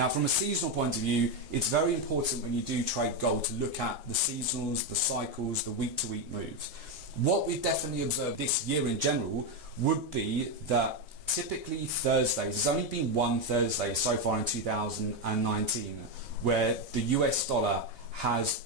Now, from a seasonal point of view, it's very important when you do trade gold to look at the seasonals, the cycles, the week-to-week moves. What we've definitely observed this year in general would be that typically Thursdays, there's only been one Thursday so far in 2019 where the US dollar has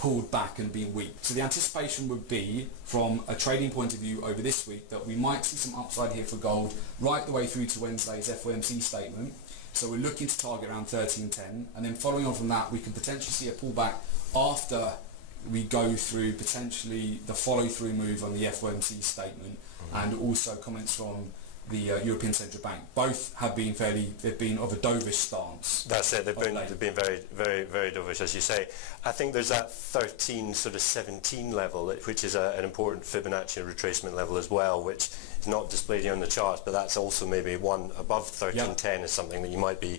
pulled back and been weak. So the anticipation would be, from a trading point of view over this week, that we might see some upside here for gold right the way through to Wednesday's FOMC statement. So we're looking to target around 1310, and then following on from that, we could potentially see a pullback after we go through potentially the follow-through move on the FOMC statement, and also comments from the European Central Bank. Both have been they've been of a dovish stance. That's it, they've been very dovish, as you say. I think there's that 17 level, which is an important Fibonacci retracement level as well, which is not displayed here on the charts, but that's also maybe one above 1310 is something that you might be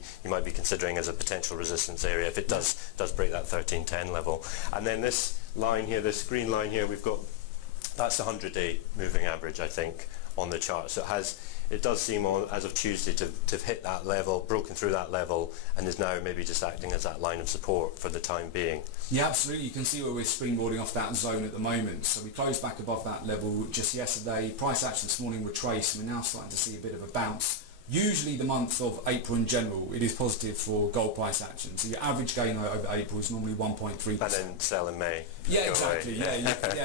considering as a potential resistance area if it does break that 1310 level. And then this line here, this green line here, we've got, that's the 100-day moving average, I think, on the chart. So it does seem as of Tuesday to have hit that level, broken through that level, and is now maybe just acting as that line of support for the time being. Yeah, absolutely. You can see where we're springboarding off that zone at the moment. So we closed back above that level just yesterday. Price action this morning retraced, and we're now starting to see a bit of a bounce. Usually the month of April in general, it is positive for gold price action. So your average gain over April is normally 1.3%. And then sell in May. Yeah, exactly. Yeah,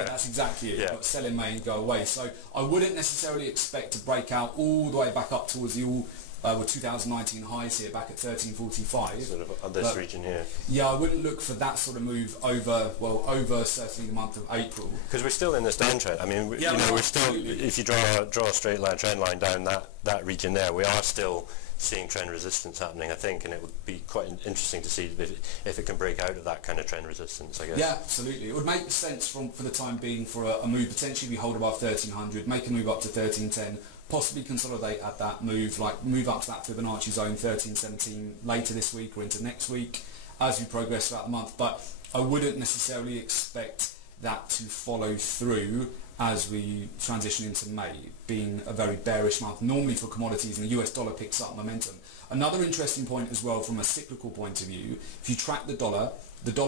that's exactly it. Yeah. But sell in May and go away. So I wouldn't necessarily expect to break out all the way back up towards the 2019 highs here, back at 1345. Sort of this region here. Yeah, I wouldn't look for that sort of move over certainly the month of April. Because we're still in this downtrend. I mean, you know, we're still, if you draw a straight line, trend line down that region there, we are still seeing trend resistance happening, I think, and it would be quite interesting to see if it can break out of that kind of trend resistance, I guess. Yeah, absolutely. It would make sense for the time being for a move, potentially we hold above 1300, make a move up to 1310, possibly consolidate at that move, like move up to that Fibonacci zone 1317 later this week or into next week as we progress throughout the month. But I wouldn't necessarily expect that to follow through as we transition into May, being a very bearish month normally for commodities, and the US dollar picks up momentum. Another interesting point as well from a cyclical point of view, if you track the dollar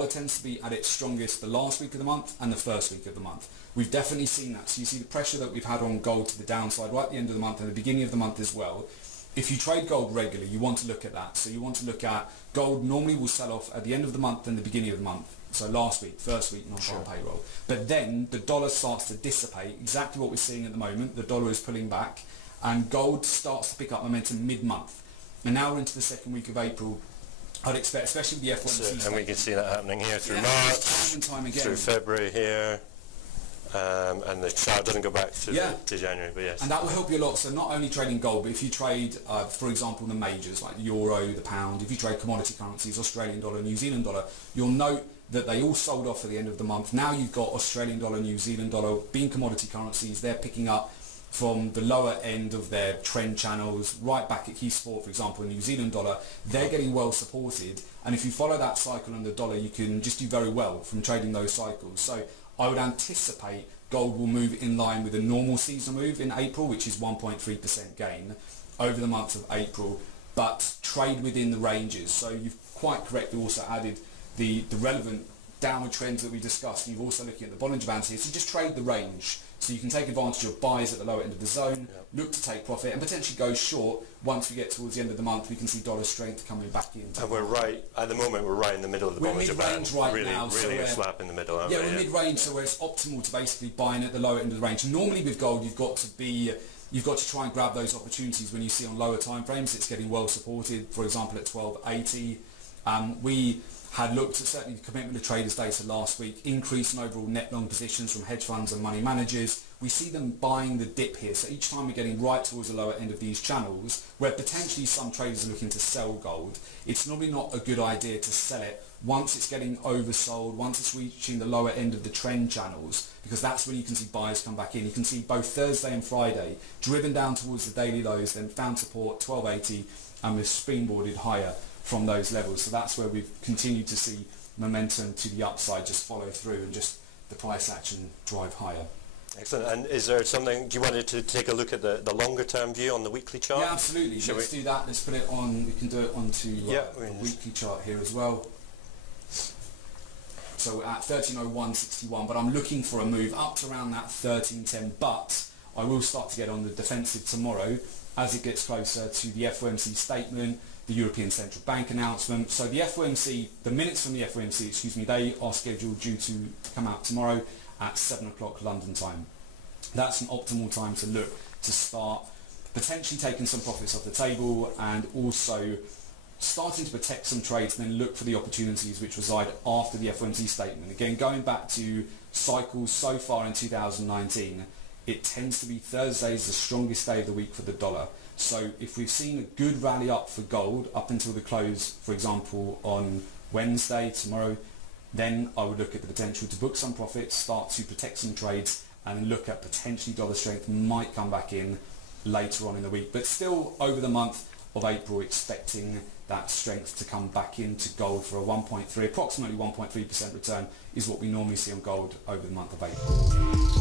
tends to be at its strongest the last week of the month and the first week of the month. We've definitely seen that. So you see the pressure that we've had on gold to the downside right at the end of the month and the beginning of the month as well. If you trade gold regularly, you want to look at that. So you want to look at gold normally will sell off at the end of the month and the beginning of the month. So last week, first week, non-farm payroll. But then the dollar starts to dissipate, exactly what we're seeing at the moment. The dollar is pulling back and gold starts to pick up momentum mid-month. And now we're into the second week of April. I'd expect, especially with the FOMC. And we can see that happening here through March, time and time again. through February here. And the chart doesn't go back to January, but yes. And that will help you a lot. So not only trading gold, but if you trade, for example, the majors like the euro, the pound, if you trade commodity currencies, Australian dollar, New Zealand dollar, you'll note that they all sold off at the end of the month. Now you've got Australian dollar, New Zealand dollar being commodity currencies. They're picking up from the lower end of their trend channels, right back at key support, for example, New Zealand dollar. They're getting well supported. And if you follow that cycle on the dollar, you can just do very well from trading those cycles. So I would anticipate gold will move in line with a normal seasonal move in April, which is 1.3% gain over the month of April, but trade within the ranges. So you've quite correctly also added the relevant downward trends that we discussed. You're also looking at the Bollinger Bands here, so just trade the range. So you can take advantage of buys at the lower end of the zone, look to take profit, and potentially go short. Once we get towards the end of the month, we can see dollar strength coming back in. And we're right, at the moment, we're right in the middle of the Bollinger Band. Right really, now, really a slap in the middle, aren't we? We're mid-range, so where it's optimal to basically buy in at the lower end of the range. Normally with gold, you've got to try and grab those opportunities when you see on lower time frames. It's getting well supported, for example, at 1280. We had looked at certainly the commitment of traders data last week, increase in overall net long positions from hedge funds and money managers. We see them buying the dip here, so each time we're getting right towards the lower end of these channels, where potentially some traders are looking to sell gold, it's normally not a good idea to sell it once it's getting oversold, once it's reaching the lower end of the trend channels, because that's when you can see buyers come back in. You can see both Thursday and Friday driven down towards the daily lows, then found support 1280, and we've springboarded higher from those levels. So that's where we've continued to see momentum to the upside just follow through and just the price action drive higher. Excellent. And is there something, do you want to take a look at the longer term view on the weekly chart? Yeah, absolutely. Let's do that. Let's put it on, we can do it onto the weekly chart here as well. So we're at 13.0161, but I'm looking for a move up to around that 13.10, but I will start to get on the defensive tomorrow as it gets closer to the FOMC statement, the European Central Bank announcement. So the FOMC, the minutes from the FOMC, excuse me, they are scheduled due to come out tomorrow at 7 o'clock London time. That's an optimal time to look to start potentially taking some profits off the table and also starting to protect some trades and then look for the opportunities which reside after the FOMC statement. Again, going back to cycles so far in 2019, it tends to be Thursdays the strongest day of the week for the dollar. So if we've seen a good rally up for gold up until the close, for example, on Wednesday, tomorrow, then I would look at the potential to book some profits, start to protect some trades, and look at potentially dollar strength might come back in later on in the week. But still over the month of April, expecting that strength to come back into gold for a approximately 1.3% return is what we normally see on gold over the month of April.